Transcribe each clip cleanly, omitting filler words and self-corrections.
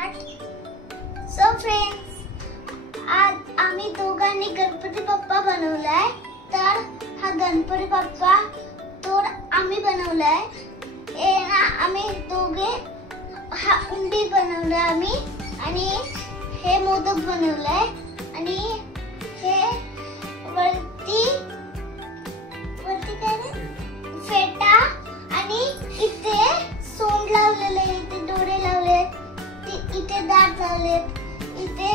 So friends, आज आम्ही दोघांनी गणपती बाप्पा बनवलाय. तर हा गणपती बाप्पा तर आम्ही बनवलाय. आम्ही दोघे हा उंडी बनवलाय आम्ही, आणि हे मोदक बनवलाय, आणि हे वरती काय रे फेटा, आणि इथे सोंड लावलेले, इथे डोळे लावले, इथे दात लावले, इथे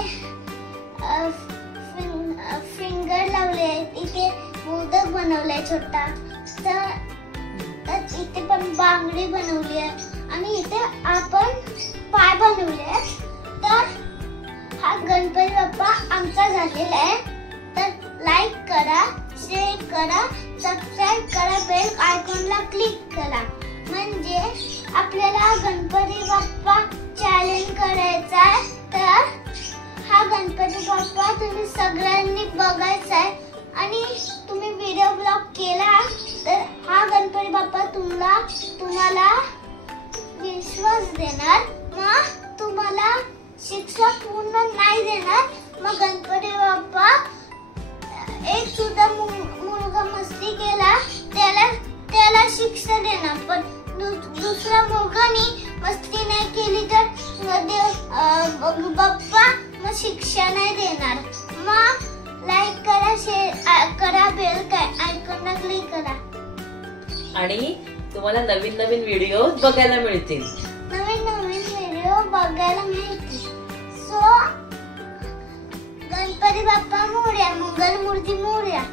फिंगर लावले, इथे मोदक बनवलाय छोटा, तर इथे पण बांगडी बनवली आहे, आणि इथे आपण पाय बनवले. तर हा गणपती बाप्पा आमचा झालेला आहे. तर लाईक करा, शेअर करा, सबस्क्राइब करा, बेल आयकॉनला क्लिक करा, म्हणजे आपल्याला गणपती बाप्पा चॅलेंज करायचा आहे. तर हा गणपती बाप्पा तुम्ही सगळ्यांनी बघायचा आहे, आणि तुम्ही व्हिडिओ ब्लॉग केला तर हा गणपती बाप्पा तुम्हाला विश्वास देणार, मग तुम्हाला शिक्षा पूर्ण नाही देणार. मग गणपती बाप्पा एक सुद्धा मुलगा मस्ती केला त्याला शिक्षा देणार, पण दुसऱ्या मुलगाने मस्ती नाही केली तर बाप्पा मग शिक्षा नाही देणार. मग लाईक करा, शेअर करा, बेल आयकॉनला क्लिक करा, आणि तुम्हाला नवीन नवीन व्हिडिओ बघायला मिळतील. सो गणपती बाप्पा मोरया, मंगलमूर्ती मोरया.